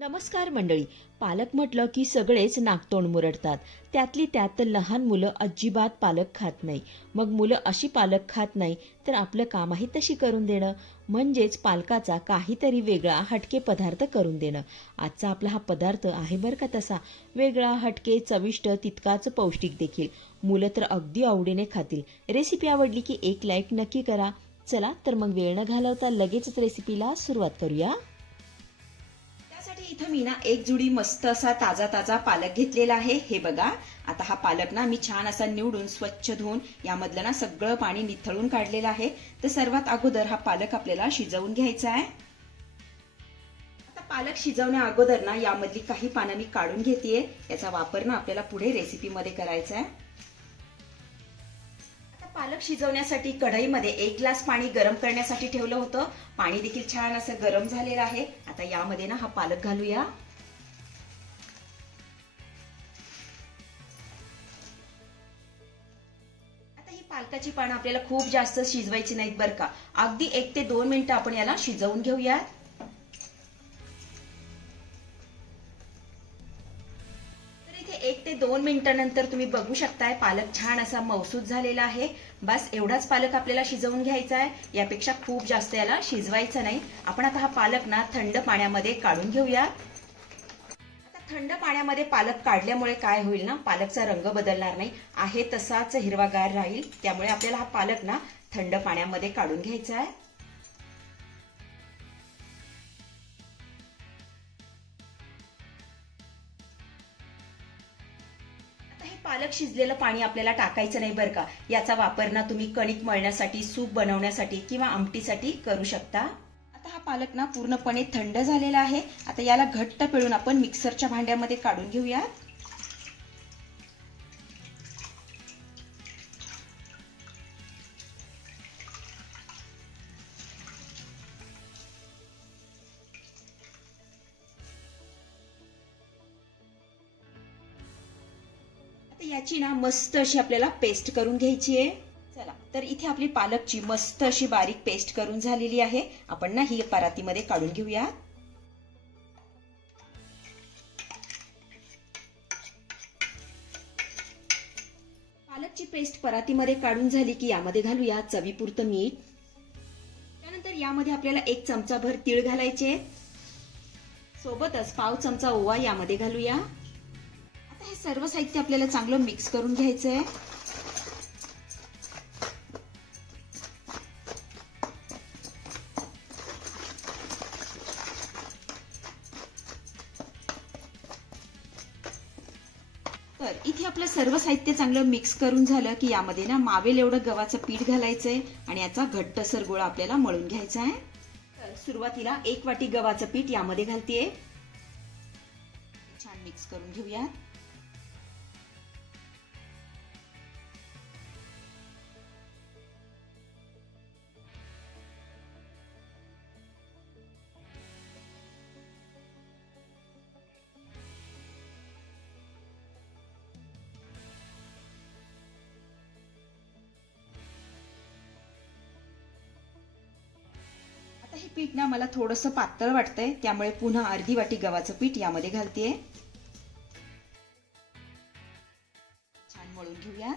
नमस्कार मंडळी. पालक म्हटलं की सगळेच नाकतोंड मुरडतात. त्यातली त्यात लहान मुलं अजिबात पालक खात नाही. मग मुलं अशी पालक खात नाही तर आपलं कामही तशी करून देणं. म्हणजेच पालकाचा काहीतरी वेगळा हटके पदार्थ करून देणं. आजचा आपला हा पदार्थ आहे बरं का तसा. वेगळा हटके चविष्ट तितकाच पौष्टिक देखील. मुलं तर अगदी आवडीने खातील. रेसिपी आवडली की एक लाईक नक्की करा. चला तर मग वेळ न घालवता लगेचच रेसिपीला सुरुवात करूया. इथं मी ना एक जुडी मस्त असा ताजा ताजा पालक घेतलेला आहे. हे बघा. आता हा पालक ना मी छान असा निवडून स्वच्छ धुवून यामधलं ना सगळं पाणी निथळून काढलेलं आहे. तर सर्वात अगोदर हा पालक आपल्याला शिजवून घ्यायचा आहे. आता पालक शिजवण्या अगोदर ना यामधली काही पानं मी काढून घेतेय. याचा वापर ना आपल्याला पुढे रेसिपीमध्ये करायचा आहे. पालक शिजवण्यासाठी कढईमध्ये एक ग्लास पाणी गरम करण्यासाठी ठेवलं होतं. पाणी देखील छान असं गरम झालेलं आहे. आता यामध्ये ना हा पालक घालूया. आता ही पालकाची पानं आपल्याला खूप जास्त शिजवायची नाहीत बरं का. अगदी एक ते दोन मिनिटं आपण याला शिजवून घेऊयात. दोन मिनिटानंतर तुम्ही बघू शकताय पालक छान असा मौसूद झालेला आहे. बस एवढाच पालक आपल्याला शिजवून घ्यायचा आहे. यापेक्षा खूप जास्त याला शिजवायचं नाही. आपण आता हा पालक ना थंड पाण्यामध्ये काढून घेऊया. आता थंड पाण्यामध्ये पालक काढल्यामुळे काय होईल ना पालकचा रंग बदलणार नाही. आहे तसाच हिरवागार राहील. त्यामुळे आपल्याला हा पालक ना थंड पाण्यामध्ये काढून घ्यायचा आहे. पालक शिजलेलं पाणी आपल्याला टाकायचं नाही बरं का? याचा वापर ना तुम्ही कणिक मळण्यासाठी सूप बनवण्यासाठी किंवा आमटीसाठी करू शकता. आता हा पालक ना पूर्णपणे थंड झालेला आहे. आता याला घट्ट पिळून आपण मिक्सरच्या भांड्यामध्ये काढून घेऊयात. याची ना मस्त अशी आपल्याला पेस्ट करून घ्यायची आहे. चला तर इथे आपली पालकची मस्त अशी बारीक पेस्ट करून झालेली आहे. आपण ना ही परातीमध्ये काढून घेऊया. पालकची पेस्ट परातीमध्ये काढून झाली की यामध्ये घालूया चवीपुरतं मीठ. त्यानंतर यामध्ये आपल्याला एक चमचाभर तीळ घालायचे. सोबतच पाव चमचा ओवा यामध्ये घालूया. हे सर्व साहित्य आपल्याला चांगलं मिक्स करून घ्यायचं आहे तर इथे आपलं सर्व साहित्य चांगलं मिक्स करून झालं की यामध्ये ना मावेल एवढं गव्हाचं पीठ घालायचंय आणि याचा घट्टसर गोळा आपल्याला मळून घ्यायचा आहे. तर सुरुवातीला एक वाटी गव्हाचं पीठ यामध्ये घालतेय. छान मिक्स करून घेऊया पीठ ना मला थोडंसं पातळ वाटतंय त्यामुळे पुन्हा अर्धी वाटी गव्हाचं पीठ यामध्ये घालतेय. छान मळून घेऊया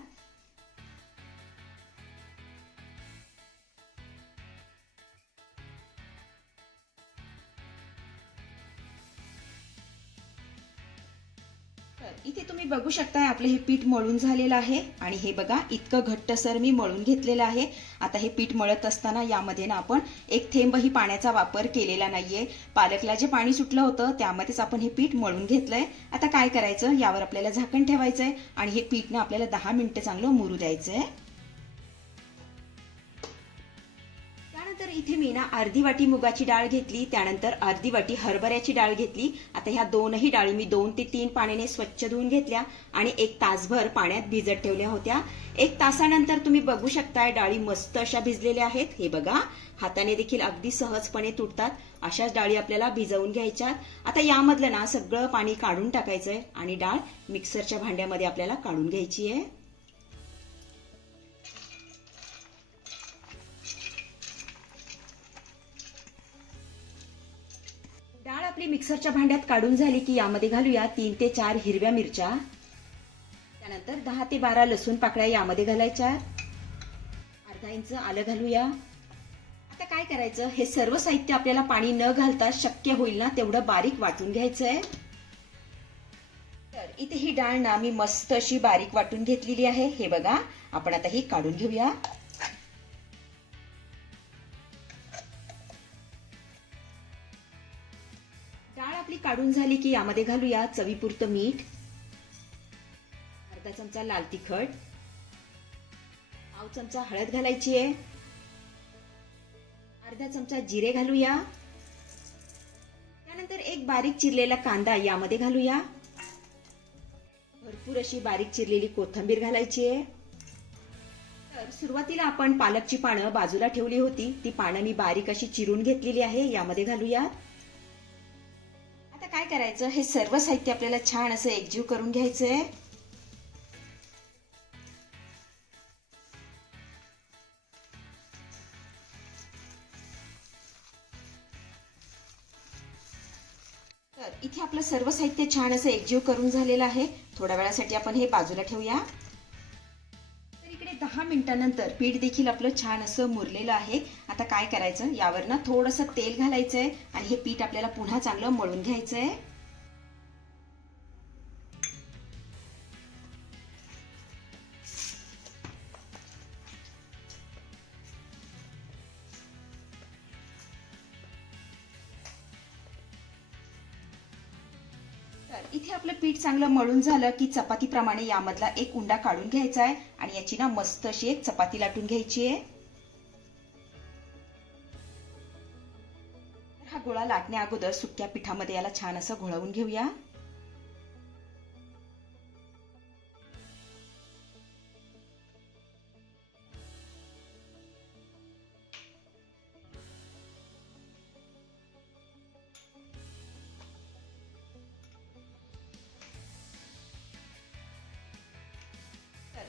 शकताय आपलं हे पीठ मळून झालेलं आहे. आणि हे बघा इतकं घट्टसर मी मळून घेतलेलं आहे. आता हे पीठ मळत असताना यामध्ये ना आपण एक थेंबही पाण्याचा वापर केलेला नाहीये. पालकला जे पाणी सुटलं होतं त्यामध्येच आपण हे पीठ मळून घेतलंय. आता काय करायचं? यावर आपल्याला झाकण ठेवायचंय. आणि हे पीठ ना आपल्याला दहा मिनिटं चांगलं मुरू द्यायचंय. त्यानंतर इथे मी ना अर्धी वाटी मुगाची डाळ घेतली त्यानंतर अर्धी वाटी हरभऱ्याची डाळ घेतली. आता ह्या दोनही डाळी मी दोन ते तीन पाण्याने स्वच्छ धुवून घेतल्या आणि एक तासभर पाण्यात भिजत ठेवल्या होत्या. एक तासानंतर तुम्ही बघू शकताय डाळी मस्त अशा भिजलेल्या आहेत. हे बघा हाताने देखील अगदी सहजपणे तुटतात. अशाच डाळी आपल्याला भिजवून घ्यायच्यात. आता यामधलं ना सगळं पाणी काढून टाकायचंय आणि डाळ मिक्सरच्या भांड्यामध्ये आपल्याला काढून घ्यायची आहे आपली मिक्सरच्या भांड्यात काढून झाली की यामध्ये घालूया तीन ते चार हिरव्या मिरच्या. त्यानंतर दहा ते बारा लसूण पाकळ्या यामध्ये घालायच्या. अर्धा इंच आलं घालूया. आता काय करायचं? हे सर्व साहित्य आपल्याला पाणी न घालता शक्य होईल ना तेवढं बारीक वाटून घ्यायचंय. तर इथे ही डाळ ना मी मस्त अशी बारीक वाटून घेतलेली आहे. हे बघा आपण आता ही काढून घेऊया. आपली काढून झाली की यामध्ये घालूया चवीपुरतं मीठ. अर्धा चमचा लाल तिखट. पाव चमचा हळद घालायची आहे. अर्धा चमचा जिरे घालूया. त्यानंतर एक बारीक चिरलेला कांदा यामध्ये घालूया. भरपूर अशी बारीक चिरलेली कोथिंबीर घालायची आहे. तर सुरुवातीला आपण पालकची पानं बाजूला ठेवली होती. ती पानं मी बारीक अशी चिरून घेतलेली आहे. यामध्ये घालूया काय करायचं? हे सर्व साहित्य आपल्याला छान असं एकजीव करून घ्यायचंय. तर इथे आपलं सर्व साहित्य छान असं एकजीव करून झालेलं आहे. थोड्या वेळासाठी आपण हे बाजूला ठेवूया. दहा मिनिटानंतर पीठ देखील आपलं छान असं मुरलेलं आहे. आता काय करायचं? यावर ना थोडंसं तेल घालायचंय आणि हे पीठ आपल्याला पुन्हा चांगलं मळून घ्यायचंय. तर इथे आपलं पीठ चांगलं मळून झालं की चपातीप्रमाणे यामधला एक उंडा काढून घ्यायचा आहे आणि याची ना मस्त अशी एक चपाती लाटून घ्यायची आहे. हा गोळा लाटण्या अगोदर सुक्या पिठामध्ये याला छान असं घोळवून घेऊया.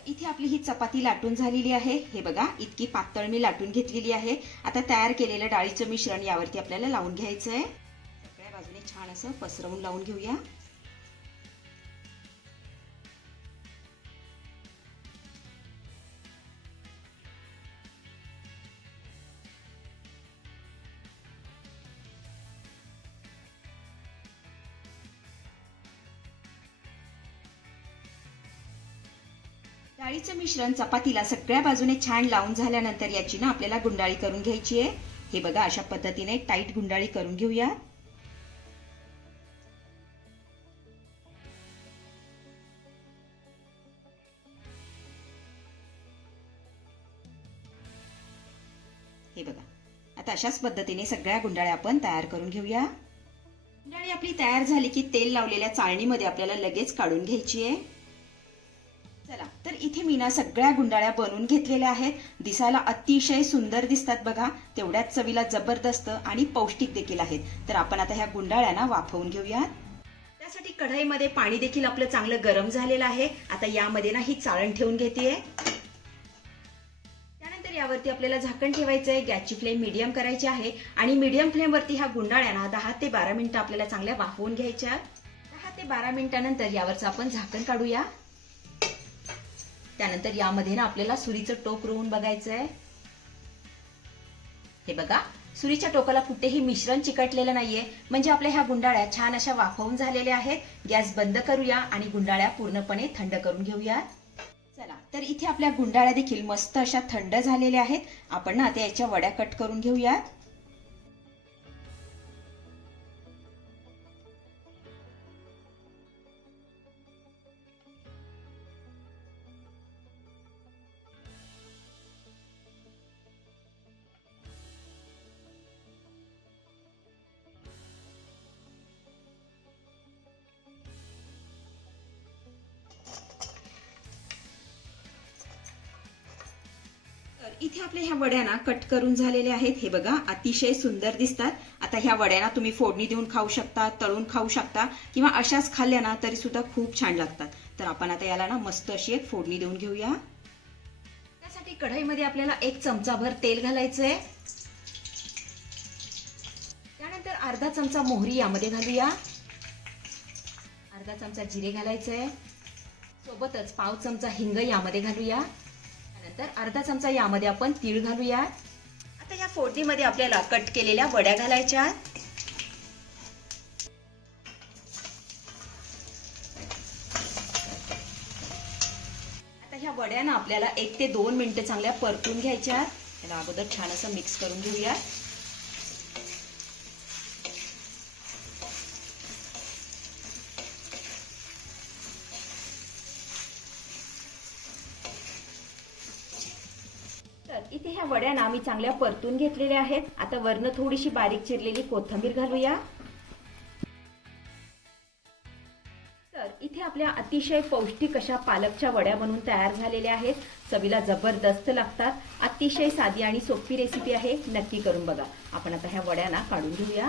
इथे आपली ही चपाती लाटून झालेली आहे. हे बघा इतकी पातळ मी लाटून घेतलेली आहे. आता तयार केलेलं डाळीचं मिश्रण यावरती आपल्याला लावून घ्यायचं आहे सगळ्या बाजूने छान असं पसरवून लावून घेऊया. डाळीचं मिश्रण चपातीला सगळ्या बाजूने छान लावून झाल्यानंतर याची ना आपल्याला गुंडाळी करून घ्यायची आहे. हे बघा अशा पद्धतीने टाईट गुंडाळी करून घेऊया. हे बघा आता अशाच पद्धतीने सगळ्या गुंडाळ्या आपण तयार करून घेऊया. गुंडाळी आपली तयार झाली की तेल लावलेल्या चाळणीमध्ये आपल्याला लगेच काढून घ्यायची आहे. तर इथे मी ना सगळ्या गुंडाळ्या बनवून घेतलेल्या आहेत. दिसायला अतिशय सुंदर दिसतात बघा. तेवढ्याच चवीला जबरदस्त आणि पौष्टिक देखील आहेत. तर आपण आता ह्या गुंडाळ्यांना वाफवून घेऊयात. त्यासाठी कढईमध्ये पाणी देखील आपलं चांगलं गरम झालेलं आहे. आता यामध्ये ना ही चाळण ठेवून घेते त्यानंतर यावरती आपल्याला झाकण ठेवायचं आहे गॅसची फ्लेम मीडियम करायची आहे. आणि मीडियम फ्लेमवरती ह्या गुंडाळ्यांना दहा ते बारा मिनिटं आपल्याला चांगल्या वाफवून घ्यायच्या दहा ते बारा मिनिटानंतर यावरचं आपण झाकण काढूया. त्यानंतर यामध्ये ना आपल्याला सुरीचं टोक रोवून बघायचं आहे हे बघा सुरीच्या टोकाला कुठेही मिश्रण चिकटलेलं नाहीये. म्हणजे आपल्या ह्या गुंडाळ्या छान अशा वाफवून झालेल्या आहेत. गॅस बंद करूया आणि गुंडाळ्या पूर्णपणे थंड करून घेऊयात. चला तर इथे आपल्या गुंडाळ्या देखील मस्त अशा थंड झालेल्या आहेत. आपण ना आता याच्या वड्या कट करून घेऊयात. इथे आपल्या ह्या वड्याना कट करून झालेल्या आहेत. हे बघा अतिशय सुंदर दिसतात. आता ह्या वड्यांना तुम्ही फोडणी देऊन खाऊ शकता तळून खाऊ शकता किंवा अशाच खाल्ल्या ना तरी सुद्धा खूप छान लागतात. तर आपण आता याला ना मस्त अशी एक फोडणी देऊन घेऊया. त्यासाठी कढईमध्ये आपल्याला एक चमचाभर तेल घालायचंय. त्यानंतर अर्धा चमचा मोहरी यामध्ये घालूया. अर्धा चमचा जिरे घालायचंय. सोबतच पाव चमचा हिंग यामध्ये घालूया. तर अर्धा चमचा यामध्ये आपण तीळ घालूया आता या फोडणीमध्ये आपल्याला कट केलेल्या वड्या घालायच्या आता ह्या वड्यानं आपल्याला एक ते दोन मिनिटं चांगल्या परतून घ्यायच्या त्याला अगोदर छान असं मिक्स करून घेऊया इथे ह्या वड्या ना मी चांगल्या परतून घेतलेल्या आहेत. आता वरनं थोडीशी बारीक चिरलेली कोथिंबीर घालूया. तर इथे आपल्या अतिशय पौष्टिक अशा पालकच्या वड्या बनवून तयार झालेल्या आहेत. चवीला जबरदस्त लागतात. अतिशय साधी आणि सोपी रेसिपी आहे. नक्की करून बघा. आपण आता ह्या वड्यांना काढून घेऊया.